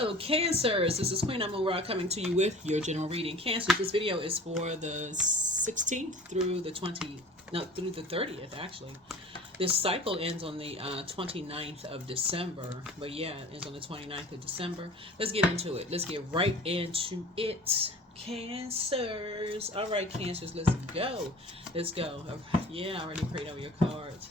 Hello, Cancers. This is Queen Amun Ra coming to you with your general reading. Cancers, this video is for the 16th through the 30th, actually. This cycle ends on the 29th of December. But yeah, it ends on the 29th of December. Let's get into it. Let's get right into it. Cancers. All right, Cancers, let's go. Let's go. Yeah, I already prayed over your cards.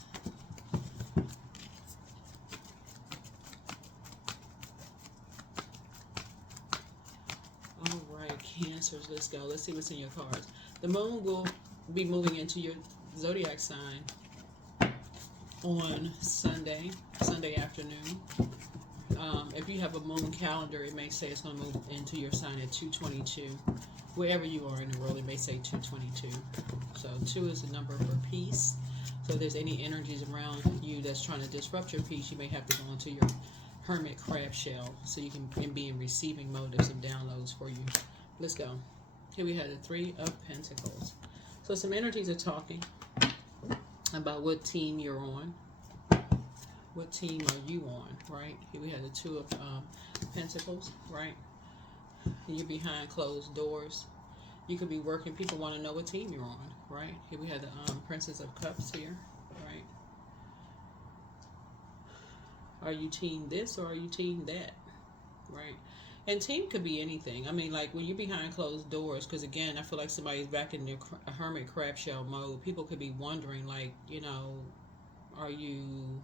Cancers, let's go. Let's see what's in your cards. The moon will be moving into your zodiac sign on Sunday afternoon. If you have a moon calendar, it may say it's going to move into your sign at 2:22. Wherever you are in the world, it may say 2:22. So 2 is the number for peace. So if there's any energies around you that's trying to disrupt your peace, you may have to go into your hermit crab shell so you can be in receiving mode of some downloads for you. Let's go. Here we have the 3 of Pentacles. So some energies are talking about what team you're on. What team are you on, right? Here we have the 2 of Pentacles, right? And you're behind closed doors. You could be working. People want to know what team you're on, right? Here we have the Princess of Cups here, right? Are you team this or are you team that, right? And team could be anything. I mean, like when you're behind closed doors, because again, I feel like somebody's back in their hermit crab shell mode. People could be wondering, like, you know, are you...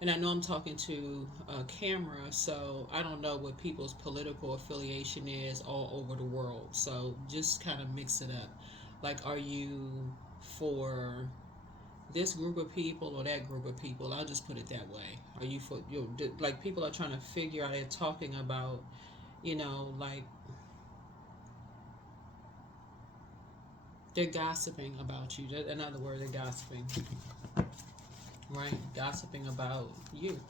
And I know I'm talking to a camera, so I don't know what people's political affiliation is all over the world. So just kind of mix it up. Like, are you for this group of people or that group of people? I'll just put it that way. Are you for, you know, like people are trying to figure out, they're talking about, you know, like they're gossiping about you. In other words, they're gossiping, right? Gossiping about you,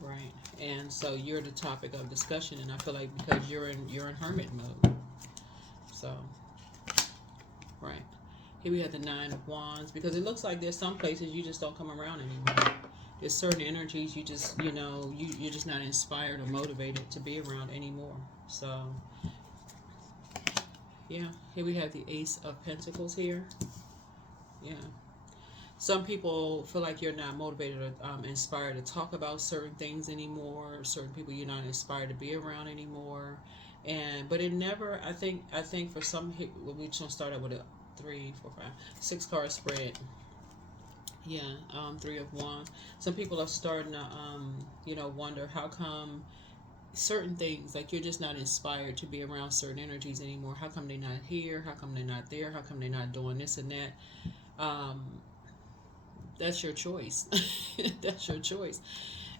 right? And so you're the topic of discussion, and I feel like because you're in hermit mode, so right. Here we have the 9 of Wands, because it looks like there's some places you just don't come around anymore. There's certain energies you just, you know, you're just not inspired or motivated to be around anymore. So, yeah. Here we have the Ace of Pentacles here. Yeah. Some people feel like you're not motivated or inspired to talk about certain things anymore. Certain people you're not inspired to be around anymore. But it never, I think for some, we're just going to start out with a 3, 4, 5, 6 card spread. Yeah, 3 of Wands. Some people are starting to, you know, wonder how come certain things, like you're just not inspired to be around certain energies anymore. How come they're not here? How come they're not there? How come they're not doing this and that? That's your choice. That's your choice.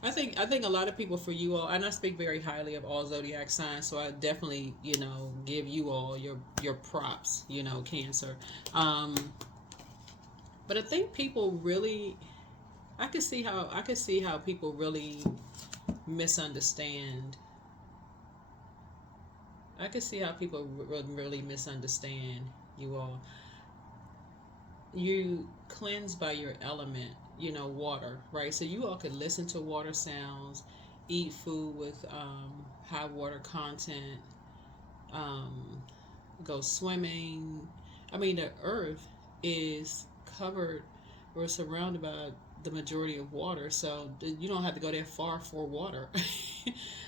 I think a lot of people, for you all, and I speak very highly of all zodiac signs, so I definitely, you know, give you all your props, you know, Cancer. But I think people really, I could see how people really misunderstand. I could see how people really misunderstand you all. You cleanse by your element, you know, water, right? So you all could listen to water sounds, eat food with high water content, go swimming. I mean, the earth is covered or surrounded by the majority of water, so you don't have to go that far for water.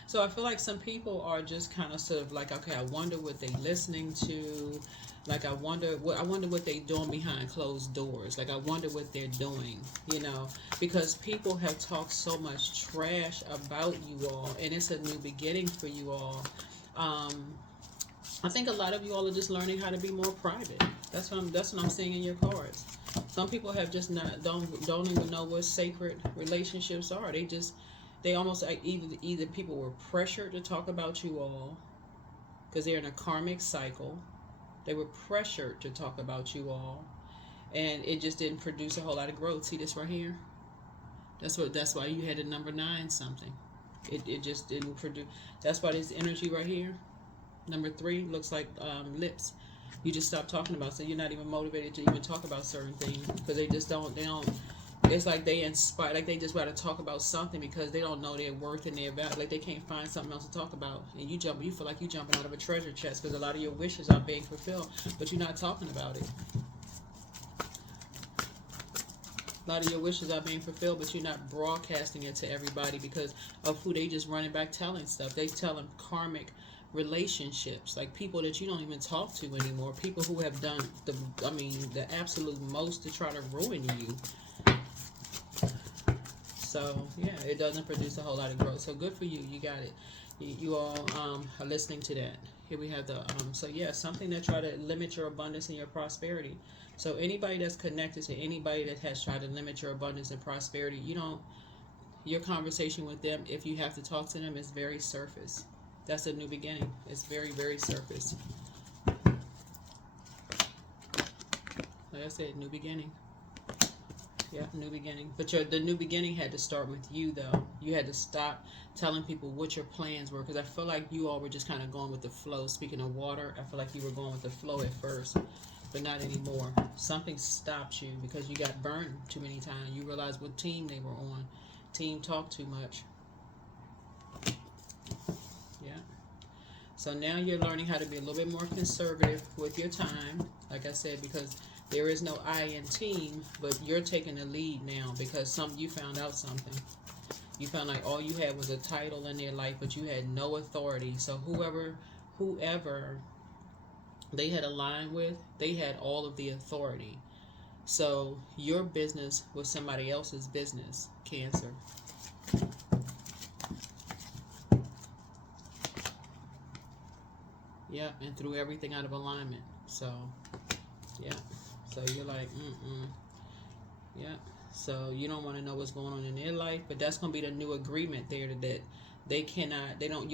So I feel like some people are just kind of sort of like, okay, I wonder what they're listening to. Like, I wonder what they're doing behind closed doors. Like, I wonder what they're doing, you know, because people have talked so much trash about you all, and it's a new beginning for you all. I think a lot of you all are just learning how to be more private. That's what I'm seeing in your cards. Some people have just don't even know what sacred relationships are. They almost like either people were pressured to talk about you all because they're in a karmic cycle. They were pressured to talk about you all, and it just didn't produce a whole lot of growth. See this right here? That's why you had a number 9 something. It just didn't produce. That's why this energy right here, number 3, looks like lips. You just stop talking about, so you're not even motivated to even talk about certain things because they It's like they inspire, like they just rather talk about something because they don't know their worth and their value. Like they can't find something else to talk about, and you feel like you jumping out of a treasure chest because a lot of your wishes are being fulfilled, but you're not talking about it. A lot of your wishes are being fulfilled, but you're not broadcasting it to everybody because of who they just running back telling stuff. They telling karmic relationships, like people that you don't even talk to anymore, people who have done the absolute most to try to ruin you. So yeah, it doesn't produce a whole lot of growth. So good for you. You got it. You all are listening to that. Here we have the so yeah, something that try to limit your abundance and your prosperity. So anybody that's connected to anybody that has tried to limit your abundance and prosperity, your conversation with them, if you have to talk to them, is very surface. That's a new beginning. It's very, very surface. Like I said, new beginning. Yeah, new beginning. But the new beginning had to start with you, though. You had to stop telling people what your plans were, because I feel like you all were just kind of going with the flow. Speaking of water, I feel like you were going with the flow at first, but not anymore. Something stopped you because you got burned too many times. You realized what team they were on. Team talked too much. Yeah. So now you're learning how to be a little bit more conservative with your time, like I said, because there is no I in team, but you're taking the lead now because you found out something. You found like all you had was a title in their life, but you had no authority. So whoever they had aligned with, they had all of the authority. So your business was somebody else's business, Cancer. Yeah, and threw everything out of alignment. So, yeah. So you're like, yeah. So you don't want to know what's going on in their life, but that's going to be the new agreement there that you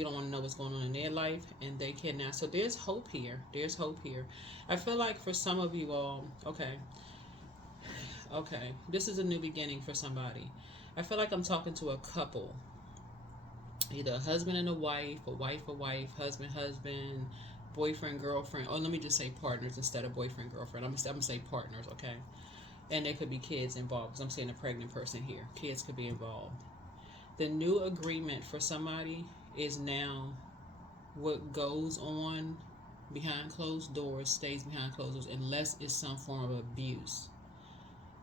don't want to know what's going on in their life, and they cannot. So there's hope here. There's hope here. I feel like for some of you all, okay, this is a new beginning for somebody. I feel like I'm talking to a couple, either a husband and a wife, husband, boyfriend, girlfriend. Oh, let me just say partners instead of boyfriend, girlfriend. I'm going to say partners, okay? And there could be kids involved, because I'm saying a pregnant person here. Kids could be involved. The new agreement for somebody is now what goes on behind closed doors stays behind closed doors unless it's some form of abuse.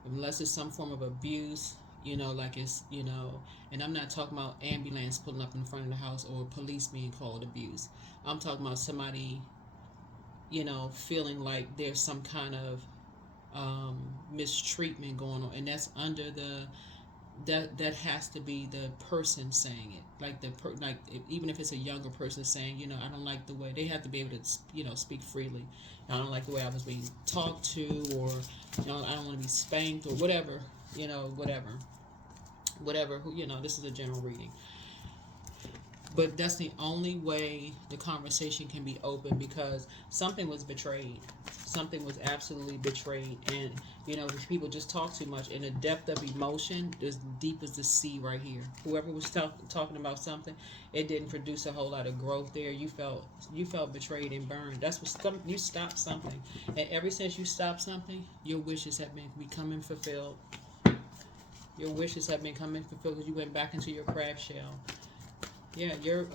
Unless it's some form of abuse, like it's, and I'm not talking about ambulance pulling up in front of the house or police being called abuse. I'm talking about somebody, feeling like there's some kind of mistreatment going on, and that's under that has to be the person saying it, like even if it's a younger person saying, I don't like the way, they have to be able to speak freely. I don't like the way I was being talked to, or I don't want to be spanked, or whatever, whatever. This is a general reading. But that's the only way the conversation can be open, because something was betrayed. Something was absolutely betrayed. And, people just talk too much. And the depth of emotion is deep as the sea right here. Whoever was talking about something, it didn't produce a whole lot of growth there. You felt betrayed and burned. That's what you stopped something. And ever since you stopped something, your wishes have been becoming fulfilled. Your wishes have been coming fulfilled because you went back into your crab shell. Yeah, your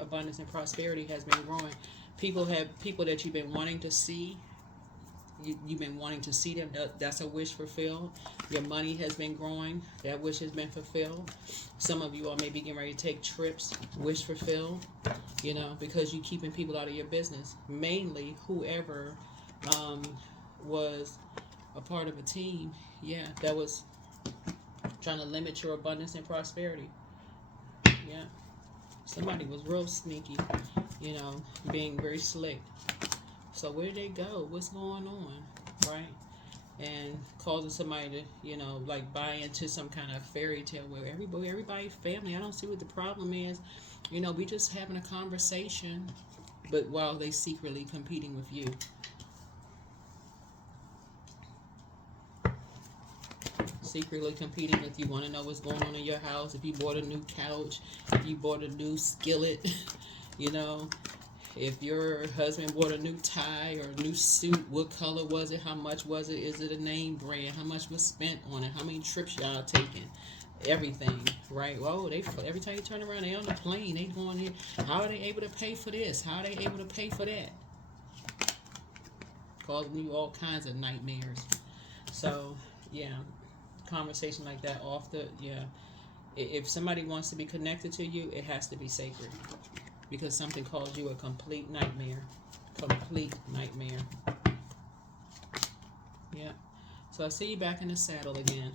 abundance and prosperity has been growing. People that you've been wanting to see. You've been wanting to see them. That's a wish fulfilled. Your money has been growing. That wish has been fulfilled. Some of you all may be getting ready to take trips. Wish fulfilled. Because you're keeping people out of your business. Mainly whoever was a part of a team. Yeah, that was trying to limit your abundance and prosperity. Yeah. Somebody was real sneaky, being very slick. So where did they go? What's going on? Right? And causing somebody to, like buy into some kind of fairy tale where everybody family. I don't see what the problem is. We just having a conversation, but while they secretly competing with you. Secretly competing with you. Want to know what's going on in your house, if you bought a new couch, if you bought a new skillet, If your husband bought a new tie or a new suit, what color was it? How much was it? Is it a name brand? How much was spent on it? How many trips y'all taking? Everything, right? Whoa, they every time you turn around, they on the plane, they going in. How are they able to pay for this? How are they able to pay for that? Causing you all kinds of nightmares. So, yeah, conversation like that off the, yeah. If somebody wants to be connected to you, it has to be sacred. Because something caused you a complete nightmare. Complete nightmare. Yeah. So I see you back in the saddle again.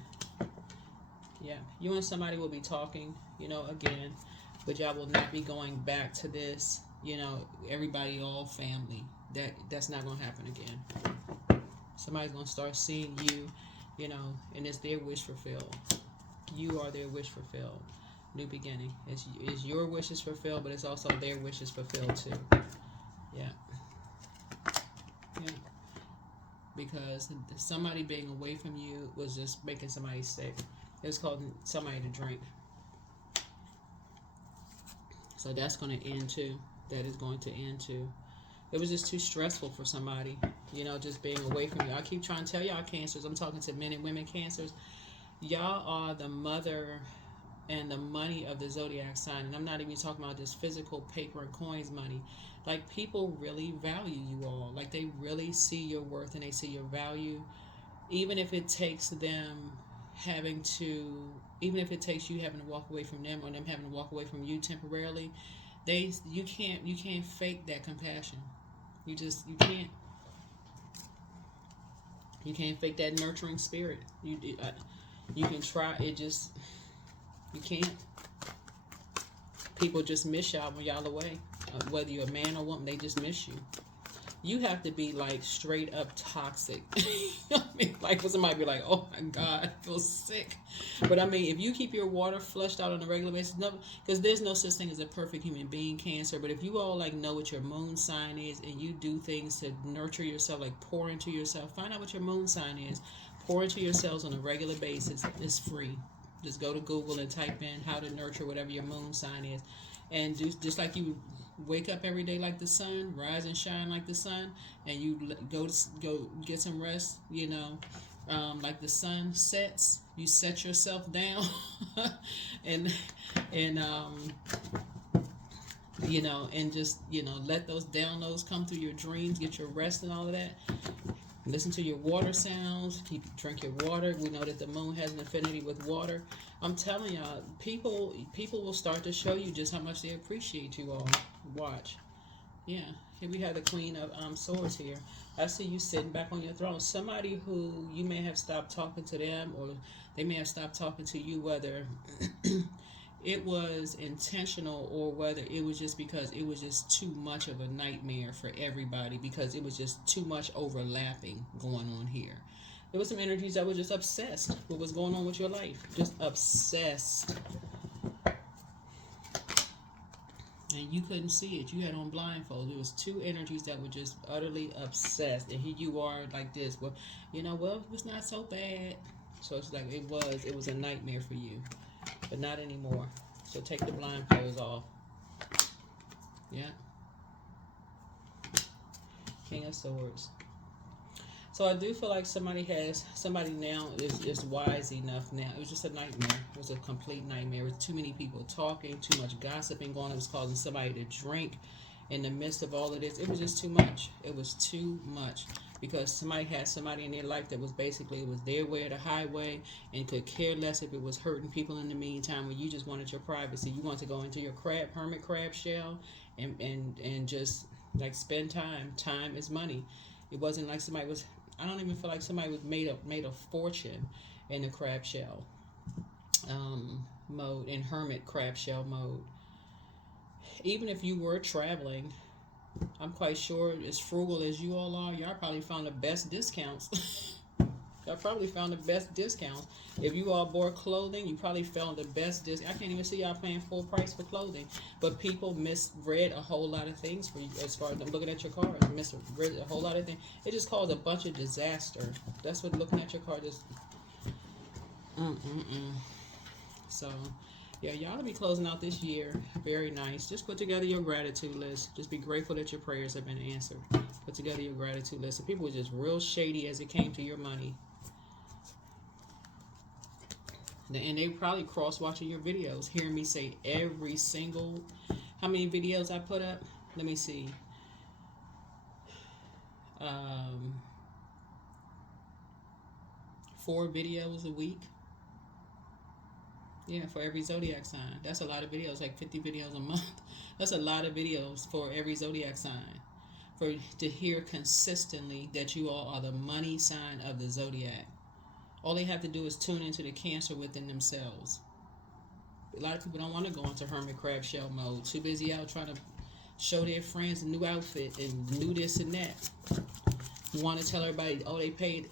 Yeah. You and somebody will be talking, again. But y'all will not be going back to this, everybody all family. That's not going to happen again. Somebody's going to start seeing you, and it's their wish fulfilled. You are their wish fulfilled. New beginning. It's your wishes fulfilled, but it's also their wishes fulfilled too. Yeah. Yeah. Because somebody being away from you was just making somebody sick. It was causing somebody to drink. So that's going to end too. That is going to end too. It was just too stressful for somebody, just being away from you. I keep trying to tell y'all cancers. I'm talking to men and women cancers. Y'all are the mother and the money of the Zodiac sign. And I'm not even talking about this physical paper and coins money. Like, people really value you all. Like, they really see your worth and they see your value. Even if it takes them even if it takes you having to walk away from them or them having to walk away from you temporarily, you can't fake that compassion. You can't. You can't fake that nurturing spirit. You can try, you can't. People just miss y'all when y'all away. Whether you're a man or woman, they just miss you. You have to be like straight up toxic. I mean, like, for somebody to be like, oh my God, I feel sick. But I mean, if you keep your water flushed out on a regular basis, because there's no such thing as a perfect human being, Cancer. But if you all like know what your moon sign is and you do things to nurture yourself, like pour into yourself, find out what your moon sign is, pour into yourselves on a regular basis. It's free. Just go to Google and type in how to nurture whatever your moon sign is. And just like you wake up every day like the sun, rise and shine like the sun, and you go get some rest, like the sun sets, you set yourself down, and and just let those downloads come through your dreams, get your rest and all of that. Listen to your water sounds. Drink your water. We know that the moon has an affinity with water. I'm telling y'all, people will start to show you just how much they appreciate you all. Watch. Yeah. Here we have the Queen of Swords here. I see you sitting back on your throne. Somebody who you may have stopped talking to them, or they may have stopped talking to you, whether it was intentional or whether it was just because it was just too much of a nightmare for everybody, because it was just too much overlapping going on here. There was some energies that were just obsessed with what's going on with your life. Just obsessed. And you couldn't see it. You had on blindfold. There was two energies that were just utterly obsessed. And here you are like this. Well, it was not so bad. So it's like it was a nightmare for you. But not anymore. So take the blindfolds off. Yeah. King of Swords. So I do feel like somebody now is wise enough now. It was just a nightmare. It was a complete nightmare. It was too many people talking, too much gossiping going on. It was causing somebody to drink in the midst of all of this. It was just too much. It was too much. Because somebody had somebody in their life that was basically, it was their way or the highway, and could care less if it was hurting people in the meantime, when you just wanted your privacy. You wanted to go into your hermit crab shell and just like spend time. Time is money. It wasn't like somebody was, I don't even feel like somebody was made a fortune in the crab shell mode, in hermit crab shell mode. Even if you were traveling, I'm quite sure, as frugal as you all are, y'all probably found the best discounts. Y'all probably found the best discounts. If you all bought clothing, you probably found the best discount. I can't even see y'all paying full price for clothing. But people misread a whole lot of things for you, as far as I'm looking at your cards. Misread a whole lot of things. It just caused a bunch of disaster. That's what looking at your card is. So, Yeah, y'all will be closing out this year. Very nice. Just put together your gratitude list. Just be grateful that your prayers have been answered. Put together your gratitude list. And people were just real shady as it came to your money. And they probably cross watching your videos, hearing me say every single. How many videos I put up? Let me see. Um, 4 videos a week. Yeah, for every zodiac sign. That's a lot of videos, like 50 videos a month. That's a lot of videos for every zodiac sign. For to hear consistently that you all are the money sign of the zodiac. All they have to do is tune into the Cancer within themselves. A lot of people don't want to go into hermit crab shell mode. Too busy out trying to show their friends a new outfit and new this and that. Want to tell everybody, oh, they paid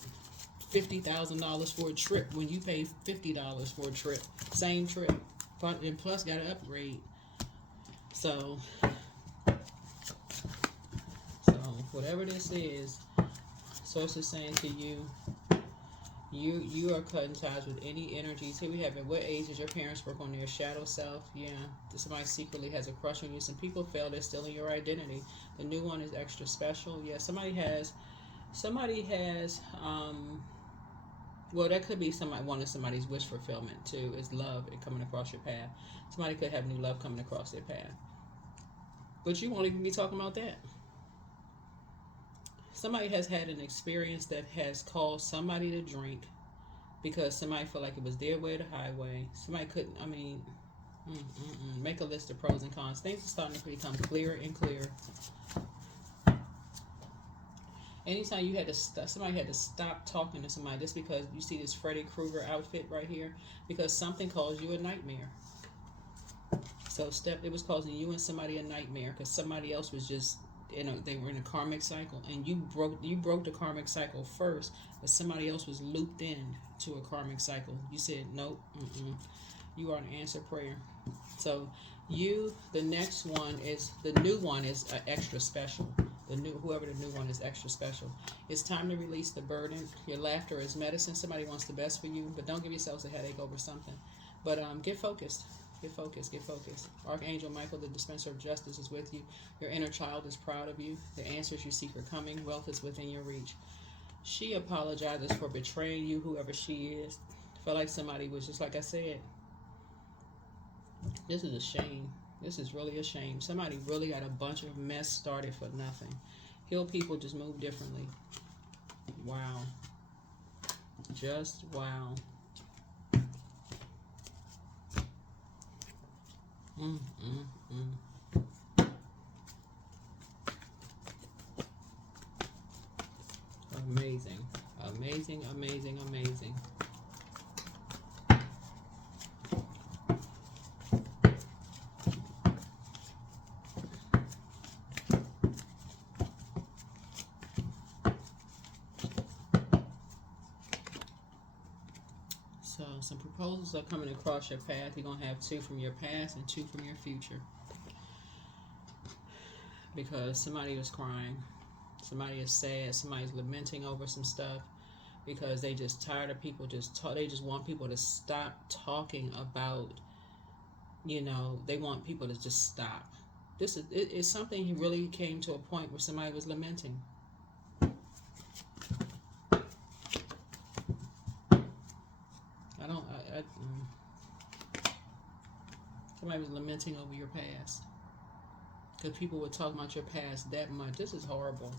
$50,000 for a trip when you paid $50 for a trip. Same trip. And plus got to upgrade. So whatever this is, Source is saying to you, you are cutting ties with any energies. Here we have it. What age does your parents work on their shadow self? Yeah. Somebody secretly has a crush on you. Some people feel they're stealing your identity. The new one is extra special. Yeah, somebody has well, that could be one of somebody's wish fulfillment too. Is love and coming across your path. Somebody could have new love coming across their path. But you won't even be talking about that. Somebody has had an experience that has caused somebody to drink because somebody felt like it was their way or the highway. Somebody couldn't, make a list of pros and cons. Things are starting to become clearer and clearer. Anytime you had to somebody had to stop talking to somebody just because you see this Freddy Krueger outfit right here, because something caused you a nightmare. So it was causing you and somebody a nightmare because somebody else was just they were in a karmic cycle, and you broke the karmic cycle first, but somebody else was looped in to a karmic cycle. You said nope, you are an answered prayer. So the next one is the new one is extra special. Whoever the new one is extra special. It's time to release the burden. Your laughter is medicine. Somebody wants the best for you, but don't give yourselves a headache over something. But get focused. Get focused. Get focused. Archangel Michael, the dispenser of justice, is with you. Your inner child is proud of you. The answers you seek are coming. Wealth is within your reach. She apologizes for betraying you, whoever she is. I feel like somebody was just like I said. This is a shame. This is really a shame. Somebody really got a bunch of mess started for nothing. Heal people just move differently. Wow. Just wow. Amazing. Amazing, amazing, amazing. So some proposals are coming across your path. You're going to have 2 from your past and 2 from your future. Because somebody is crying. Somebody is sad. Somebody's lamenting over some stuff. Because they just tired of people they just want people to stop talking about, they want people to just stop. It's something he really came to a point where somebody was lamenting. Somebody was lamenting over your past. Because people were talking about your past that much. This is horrible.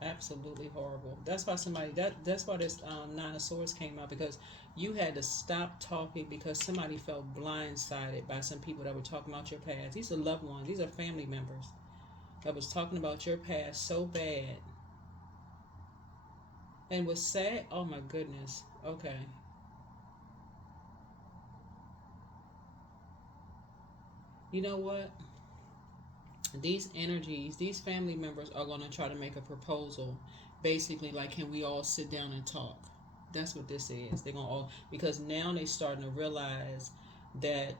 Absolutely horrible. That's why that's why this 9 of Swords came out, because you had to stop talking because somebody felt blindsided by some people that were talking about your past. These are loved ones. These are family members that was talking about your past so bad. And was sad. Oh my goodness. Okay. You know what? These energies, these family members are going to try to make a proposal. Basically, like, can we all sit down and talk? That's what this is. They're going to all, because now they're starting to realize that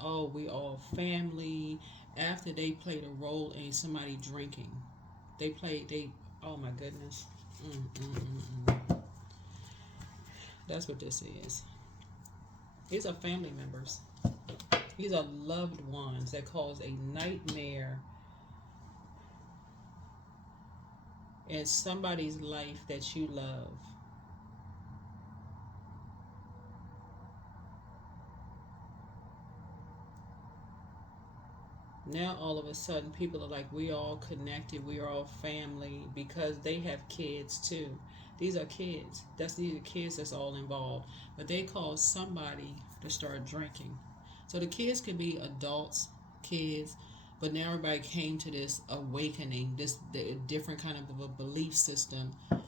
oh, we all family. After they played a role in somebody drinking. Oh my goodness. That's what this is. These are family members. These are loved ones that cause a nightmare in somebody's life that you love. Now all of a sudden people are like, we all connected, we are all family, because they have kids too. These are kids. These are kids that's all involved. But they cause somebody to start drinking. So the kids could be adults, kids, but now everybody came to this awakening, this different kind of a belief system. Wow.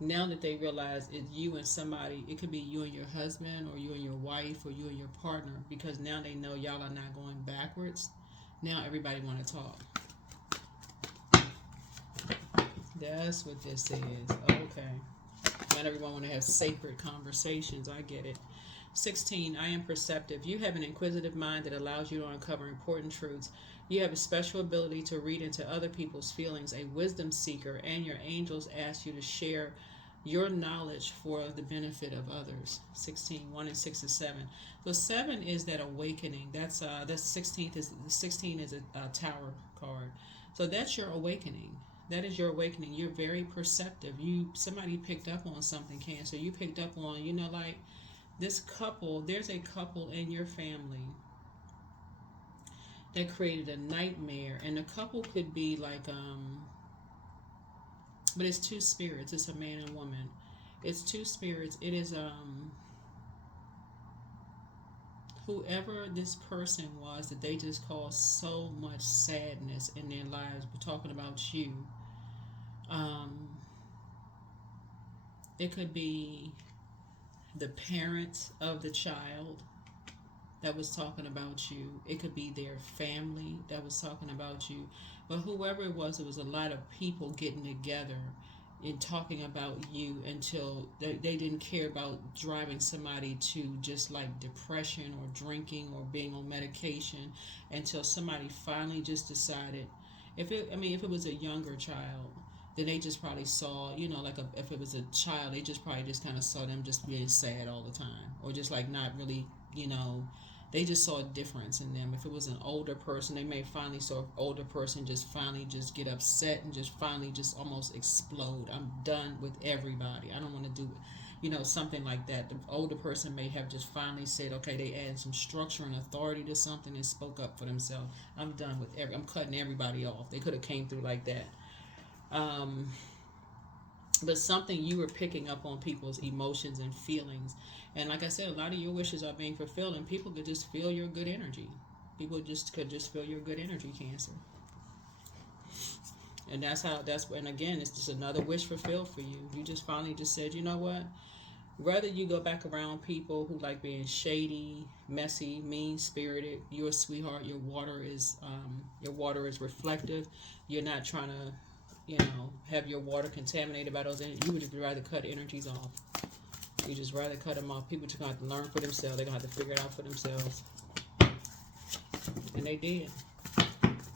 Now that they realize it's you and somebody, it could be you and your husband, or you and your wife, or you and your partner, because now they know y'all are not going backwards. Now everybody want to talk. That's what this is. Okay. Not everyone want to have sacred conversations. I get it. 16. I am perceptive. You have an inquisitive mind that allows you to uncover important truths. You have a special ability to read into other people's feelings, a wisdom seeker, and your angels ask you to share your knowledge for the benefit of others. 16. 1 and 6 and 7. So 7 is that awakening. That's 16th is 16 is a tower card. So that's your awakening. That is your awakening. You're very perceptive. Somebody picked up on something, Cancer. You picked up on, like this couple. There's a couple in your family that created a nightmare, and the couple could be like but it's two spirits. It's a man and woman. It's two spirits. It is whoever this person was that they just caused so much sadness in their lives. We're talking about you. It could be the parents of the child that was talking about you. It could be their family that was talking about you. But whoever it was a lot of people getting together and talking about you until they didn't care about driving somebody to just like depression or drinking or being on medication, until somebody finally just decided. If it was a younger child, then they just probably saw, if it was a child, they just probably just kind of saw them just being sad all the time, or just like not really, they just saw a difference in them. If it was an older person, they may finally saw an older person just finally just get upset and just finally just almost explode. I'm done with everybody. I don't want to do it. Something like that. The older person may have just finally said, okay, they added some structure and authority to something and spoke up for themselves. I'm done with I'm cutting everybody off. They could have came through like that. But something, you were picking up on people's emotions and feelings. And like I said, a lot of your wishes are being fulfilled, and people could just feel your good energy. People could just feel your good energy, Cancer. And and again, it's just another wish fulfilled for you. You just finally just said, you know what? Rather you go back around people who like being shady, messy, mean-spirited, you're a sweetheart. Your water is reflective. You're not trying to have your water contaminated by those. You would just rather cut energies off. You just rather cut them off. People just going to have to learn for themselves. They're going to have to figure it out for themselves. And they did.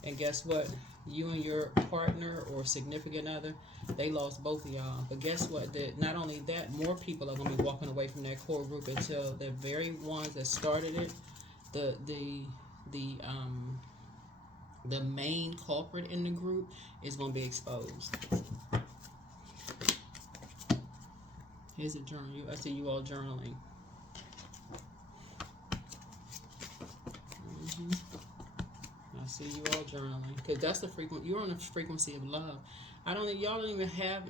And guess what? You and your partner or significant other, they lost both of y'all. But guess what? Not only that, more people are going to be walking away from that core group until the very ones that started it, the main culprit in the group is going to be exposed. Here's a journal. I see you all journaling. I see you all journaling, because that's the frequency. You're on the frequency of love. Y'all don't even have.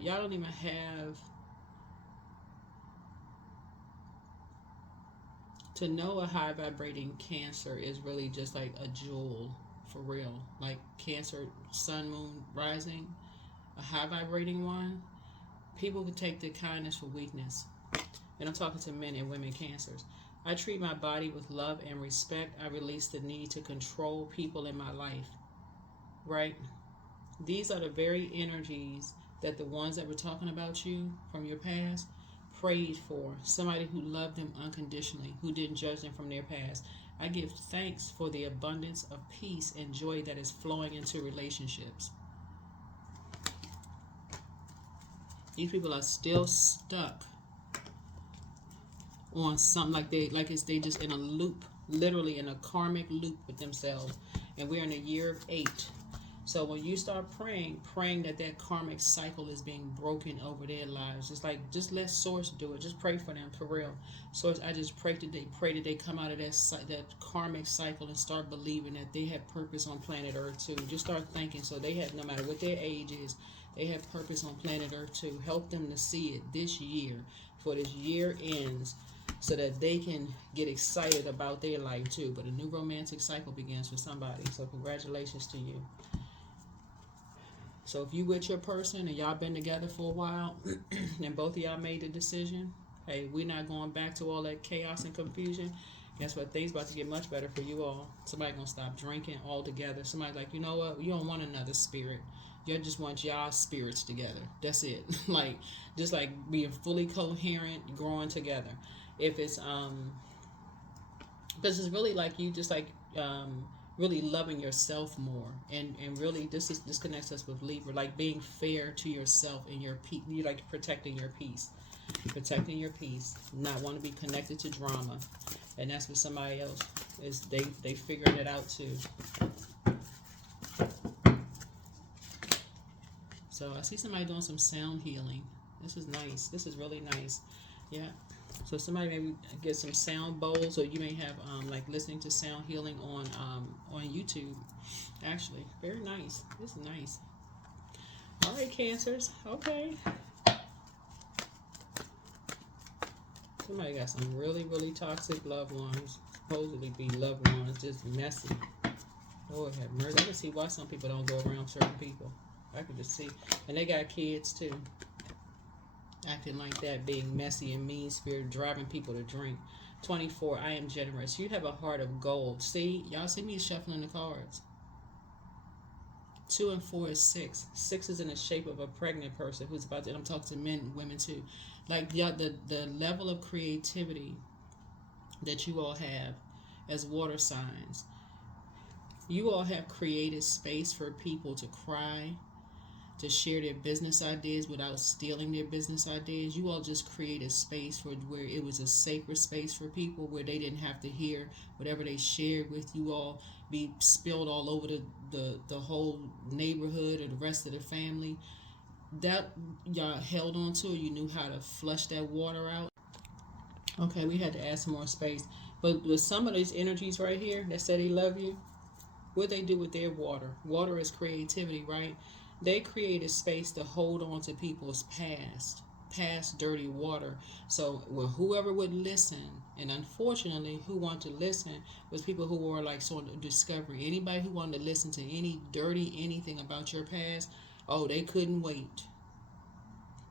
To know a high vibrating Cancer is really just like a jewel. For real. Like Cancer, sun, moon, rising, a high vibrating one, people could take the kindness for weakness. And I'm talking to men and women Cancers. I treat my body with love and respect. I release the need to control people in my life. Right? These are the very energies that the ones that were talking about you from your past prayed for. Somebody who loved them unconditionally, who didn't judge them from their past. I give thanks for the abundance of peace and joy that is flowing into relationships. These people are still stuck on something, they just in a loop, literally in a karmic loop with themselves. And we're in a year of 8. So when you start praying that karmic cycle is being broken over their lives, just let Source do it. Just pray for them, for real. Source, I just pray that they come out of that karmic cycle and start believing that they have purpose on planet Earth too. Just start thinking, so they have, no matter what their age is, they have purpose on planet Earth too. Help them to see it this year, before this year ends, so that they can get excited about their life too. But a new romantic cycle begins for somebody. So congratulations to you. So if you with your person and y'all been together for a while and both of y'all made the decision, hey, we're not going back to all that chaos and confusion. Guess what? Things about to get much better for you all. Somebody gonna stop drinking altogether. Somebody like, you know what? You don't want another spirit. You just want y'all spirits together. That's it. Just being fully coherent, growing together. If it's because it's really like you just really loving yourself more, and really this connects us with Libra, like being fair to yourself and your peace. You like protecting your peace, not want to be connected to drama, and that's what somebody else is. They figuring it out too. So I see somebody doing some sound healing. This is nice. This is really nice. Yeah. So somebody maybe get some sound bowls, or you may have listening to sound healing on YouTube. Actually, very nice. This is nice. All right, Cancers. Okay. Somebody got some really, really toxic loved ones. Supposedly be loved ones, just messy. Lord have mercy. I can see why some people don't go around certain people. I can just see, and they got kids too. Acting like that, being messy and mean spirit, driving people to drink. 24, I am generous. You have a heart of gold. See, y'all see me shuffling the cards. 2 and 4 is 6. 6 is in the shape of a pregnant person who's about to, and I'm talking to men and women too. Like y'all, the level of creativity that you all have as water signs. You all have created space for people to cry, to share their business ideas without stealing their business ideas. You all just created space for where it was a sacred space for people, where they didn't have to hear whatever they shared with you all be spilled all over the whole neighborhood or the rest of the family. That y'all held on to, you knew how to flush that water out. Okay, we had to add some more space. But with some of these energies right here that said they love you, what they do with their water? Water is creativity, right? They created space to hold on to people's past dirty water. So whoever would listen, and unfortunately who wanted to listen was people who were sort of discovery. Anybody who wanted to listen to any dirty anything about your past, they couldn't wait.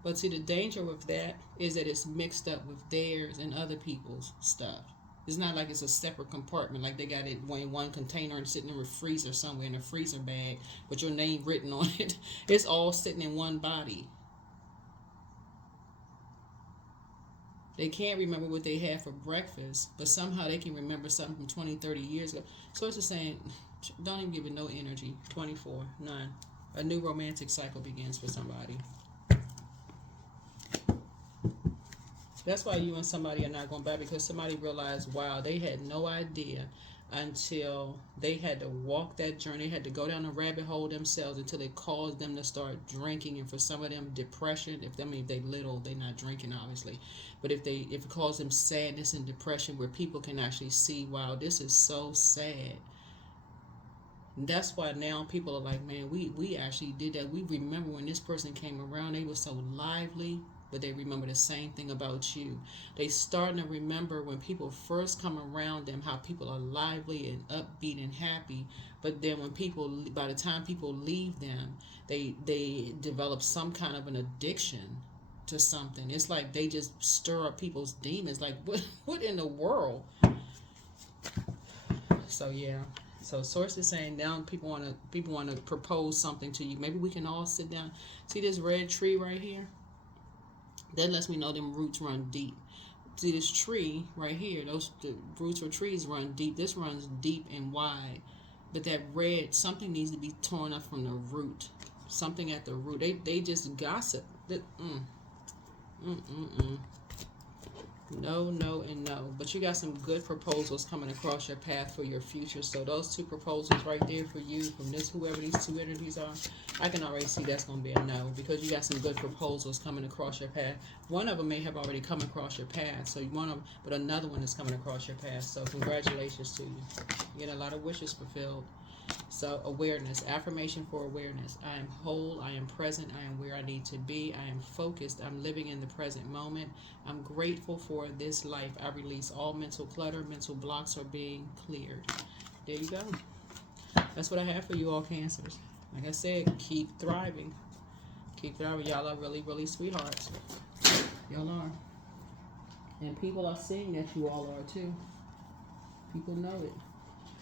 But see, the danger with that is that it's mixed up with theirs and other people's stuff. It's not like it's a separate compartment, like they got it in one container and sitting in a freezer somewhere in a freezer bag with your name written on it. It's all sitting in one body. They can't remember what they had for breakfast, but somehow they can remember something from 20, 30 years ago. So it's just saying, don't even give it no energy. 24, none. A new romantic cycle begins for somebody. That's why you and somebody are not going back, because somebody realized, wow, they had no idea until they had to walk that journey. They had to go down a rabbit hole themselves until it caused them to start drinking. And for some of them, depression. If they little, they're not drinking obviously, but if it caused them sadness and depression, where people can actually see, wow, this is so sad. That's why now people are like, man, we actually did that. We remember when this person came around, they were so lively. But they remember the same thing about you. They starting to remember when people first come around them, how people are lively and upbeat and happy. But then by the time people leave them, they develop some kind of an addiction to something. It's like they just stir up people's demons. Like, what in the world? So yeah. So Source is saying now people want to propose something to you. Maybe we can all sit down. See this red tree right here? That lets me know them roots run deep. See this tree right here, the roots of trees run deep. This runs deep and wide. But that red, something needs to be torn up from the root. Something at the root. They just gossip. No, no, and no. But you got some good proposals coming across your path for your future. So those two proposals right there for you from this, whoever these two energies are, I can already see that's going to be a no because you got some good proposals coming across your path. One of them may have already come across your path, so but another one is coming across your path. So congratulations to you. You get a lot of wishes fulfilled. So awareness, affirmation for awareness. I am whole, I am present, I am where I need to be, I am focused, I'm living in the present moment. I'm grateful for this life. I release all mental clutter, mental blocks are being cleared. There you go. That's what I have for you all, Cancers. Like I said, keep thriving. Keep thriving. Y'all are really, really sweethearts. Y'all are. And people are seeing that you all are too. People know it.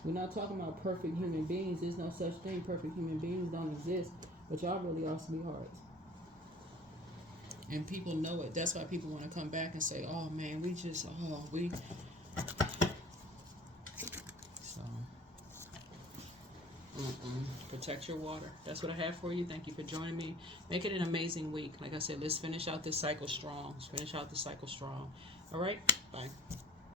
We're not talking about perfect human beings. There's no such thing. Perfect human beings don't exist. But y'all really are sweethearts. And people know it. That's why people want to come back and say, oh, man, So, protect your water. That's what I have for you. Thank you for joining me. Make it an amazing week. Like I said, let's finish out this cycle strong. Let's finish out the cycle strong. All right? Bye.